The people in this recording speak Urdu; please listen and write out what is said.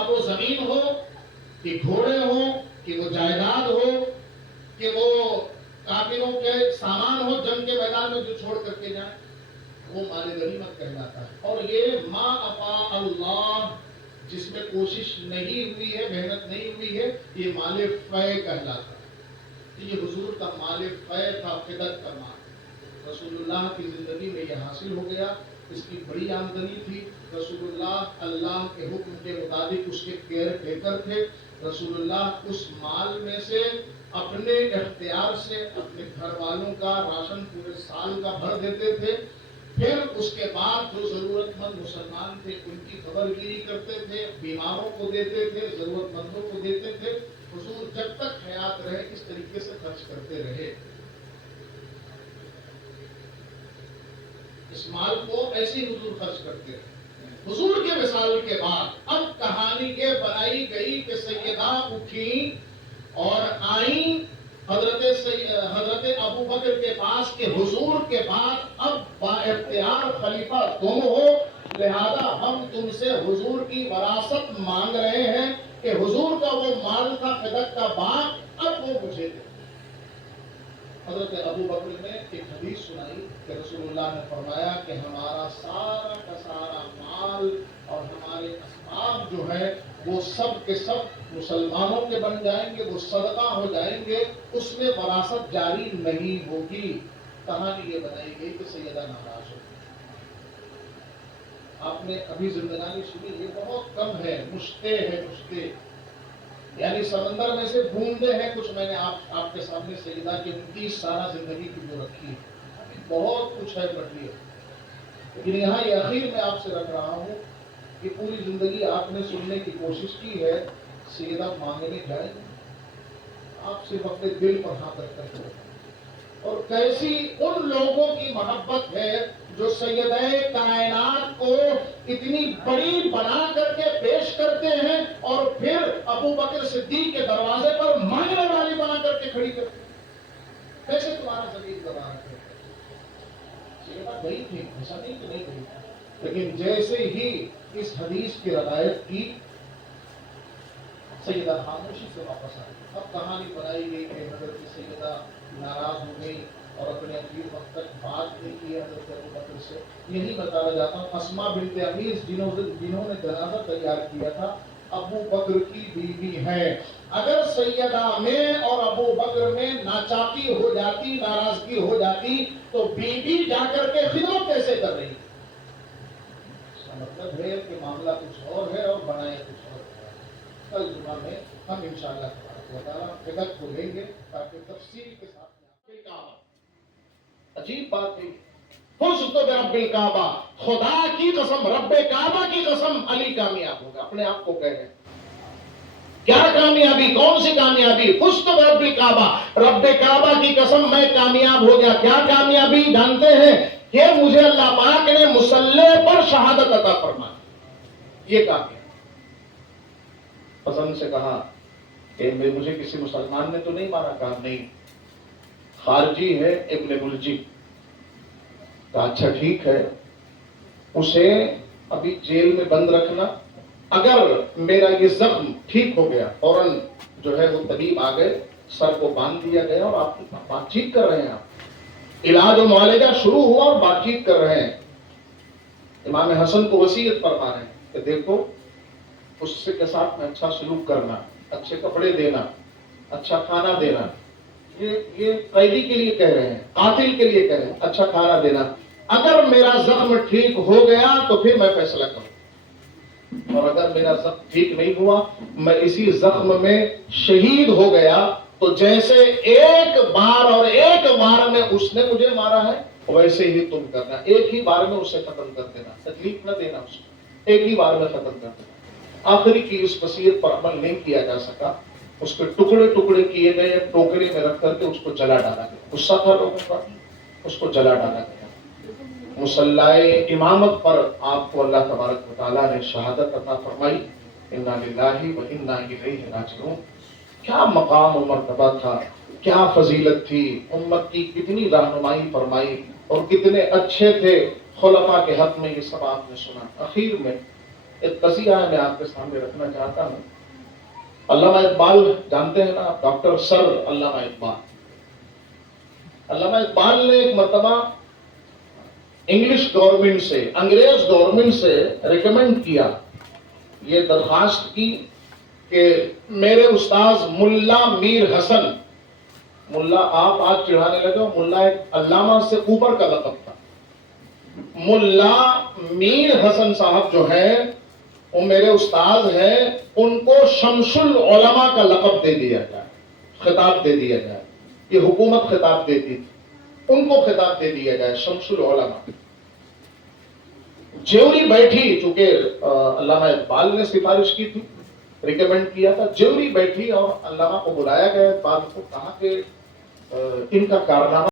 اب وہ زمین ہو کہ گھوڑے ہو کہ وہ جائیداد ہو کہ وہ کافروں کے سامان ہو جنگ کے میدان میں جو چھوڑ کر کے جائیں، وہ مال غنیمت کہلاتا ہے۔ اور یہ ما افاء اللہ، جس میں کوشش نہیں ہوئی ہے، محنت نہیں ہوئی ہے، یہ مال فے کہلاتا ہے۔ یہ حضور کا مال فے تھا، فدق کا مال۔ رسول اللہ کی زندگی میں یہ حاصل ہو گیا، اس کی بڑی آمدنی تھی۔ رسول اللہ کے حکم کے مطابق اس کے کیئر ٹیکر تھے۔ رسول اللہ اس مال میں سے اپنے اختیار سے اپنے گھر والوں کا راشن پورے سال کا بھر دیتے تھے۔ پھر اس کے بعد جو ضرورت مند مسلمان تھے ان کی خبر گیری کرتے تھے، بیماروں کو دیتے تھے، ضرورت مندوں کو دیتے تھے۔ حضور جب تک حیات رہے اس طریقے سے خرچ کرتے رہے۔ اس مال کو ایسے ہی حضور خرچ کرتے رہے۔ حضور کے وصال کے بعد اب کہانی یہ بنائی گئی کہ سیدہ اٹھیں اور آئیں حضرت ابو بکر کے پاس کہ حضور کے بعد اب با اختیار خلیفہ تم ہو، لہذا ہم تم سے حضور کی وراثت مانگ رہے ہیں کہ حضور کا وہ مال تھا فدق کا باغ، اب وہ مجھے دے۔ حضرت ابو بکر نے ایک حدیث سنائی کہ رسول اللہ نے فرمایا کہ ہمارا سارا کا سارا مال اور ہمارے اسباب جو ہے وہ سب کے سب مسلمانوں کے بن جائیں گے، وہ صدقہ ہو جائیں گے، اس میں وراثت جاری نہیں ہوگی۔ کہانی یہ بنائی گئی کہ سیدہ ناراض ہو گئی۔ آپ نے ابھی زندگانی سنی، یہ بہت کم ہے، مشتے ہے، مشتے یعنی سمندر میں سے بوندے ہیں کچھ۔ میں نے آپ کے سامنے سیدہ کی 29 سالہ زندگی کی جو رکھی ہے، بہت کچھ ہے مٹیریل، لیکن یہاں یہ اخیر میں آپ سے رکھ رہا ہوں کہ پوری زندگی آپ نے سننے کی کوشش کی ہے، سیدہ مانگنے جائیں، آپ صرف اپنے دل پر ہاتھ رکھ کر کے، اور کیسی ان لوگوں کی محبت ہے جو سیدہ کائنات کو اتنی بڑی بنا کر کے پیش کرتے ہیں اور پھر ابو بکر صدیق کے دروازے پر مانگنے والی بنا کر کے کھڑی کرتے ہیں۔ کیسے تمہارا زمین دبا رکھے؟ سیدہ گئی تھی، ایسا نہیں کہ نہیں گئی، لیکن جیسے ہی اس حدیث کی روایت کی، سیدہ خاموشی سے واپس آئی۔ اب کہانی بنائی گئی کہ حضرت سیدہ ناراض ہو گئی اور اپنے اخیر وقت تک بات نہیں کی حضرت ابو بکر سے۔ یہی بتانا چاہتا ہوں، اسماء بنت عمیس جنہوں نے جنازہ تیار کیا تھا، ابو بکر کی بیوی ہیں۔ اگر سیدہ میں اور ابو بکر میں ناچاکی ہو جاتی، ناراضگی ہو جاتی، تو بیوی جا کر کے خدمت کیسے کر رہی؟ اس کا مطلب ہے کہ معاملہ کچھ اور ہے اور بنائے کچھ اور ہے۔ کل جمعہ میں ہم انشاءاللہ فدق کو لیں گے تاکہ تفصیل کے ساتھ عجیب بات ہے۔ فزت برب الکعبہ، خدا کی قسم، رب کعبہ کی قسم، علی کامیاب ہوگا۔ اپنے آپ کو کہہ رہے ہیں کیا کامیابی؟ کون سی کامیابی؟ فزت برب الکعبہ، رب کعبہ کی قسم میں کامیاب ہو گیا۔ کیا کامیابی جانتے ہیں؟ کہ مجھے اللہ پاک نے مصلی پر شہادت عطا فرمائی، یہ کامیابی۔ حسن سے کہا کہ مجھے کسی مسلمان نے تو نہیں مارا؟ کہا نہیں، خارجی ہے، ابن ملجم۔ کہا اچھا ٹھیک ہے، اسے ابھی جیل میں بند رکھنا، اگر میرا یہ زخم ٹھیک ہو گیا، فوراً جو ہے وہ طبیب آ گئے، سر کو باندھ دیا گیا اور آپ بات چیت کر رہے ہیں، آپ علاج و معالجہ شروع ہوا اور بات چیت کر رہے ہیں۔ امام حسن کو وصیت فرما رہے ہیں کہ دیکھو اس کے ساتھ میں اچھا سلوک کرنا، اچھے کپڑے دینا، اچھا کھانا دینا۔ یہ قیدی کے لیے کہہ رہے ہیں، قاتل کے لیے کہہ رہے ہیں، اچھا کھانا دینا۔ اگر میرا زخم ٹھیک ہو گیا تو پھر میں فیصلہ کروں، اور اگر میرا زخم ٹھیک نہیں ہوا، میں اسی زخم میں شہید ہو گیا، تو جیسے ایک بار اور ایک وار میں اس نے مجھے مارا ہے، ویسے ہی تم کرنا، ایک ہی بار میں اسے ختم کر دینا، تکلیف نہ دینا اس کو، ایک ہی بار میں ختم کر دینا۔ آخری کی اس وصیت پر عمل نہیں کیا جا سکا، اس کے ٹکڑے ٹکڑے کیے گئے، ٹوکرے میں رکھ کر کے اس کو جلا ڈالا گیا۔ غصہ تھا لوگوں کا، اس کو جلا ڈالا گیا۔ مصلی امامت پر آپ کو اللہ تبارک و تعالیٰ نے شہادت عطا فرمائی۔ انا للہ و انا الیہ راجعون۔ کیا مقام و مرتبہ تھا، کیا فضیلت تھی، امت کی کتنی رہنمائی فرمائی اور کتنے اچھے تھے خلفاء کے حق میں، یہ سب آپ نے سنا۔ اخیر میں ایک قصیدہ ہے میں آپ کے سامنے رکھنا چاہتا ہوں. علامہ اقبال جانتے ہیں نا آپ, ڈاکٹر سر علامہ اقبال. علامہ اقبال نے ایک مرتبہ انگلش گورنمنٹ سے, انگریز گورنمنٹ سے ریکمینڈ کیا, یہ درخواست کی کہ میرے استاذ ملا میر حسن, ملا آپ آج چڑھانے لگے ہو, ملا ایک علامہ سے اوپر کا لقب تھا, ملا میر حسن صاحب جو ہیں وہ میرے استاذ ہیں, ان کو شمس العلماء کا لقب دے دیا جائے, خطاب دے دیا جائے. یہ حکومت خطاب دیتی تھی, ان کو خطاب دے دیا جائے شمس العلماء. جیوری بیٹھی, چونکہ علامہ اقبال نے سفارش کی تھی, ریکمینڈ کیا تھا, جیوری بیٹھی اور علامہ کو بلایا گیا, اقبال کو کہا کہ ان کا کارنامہ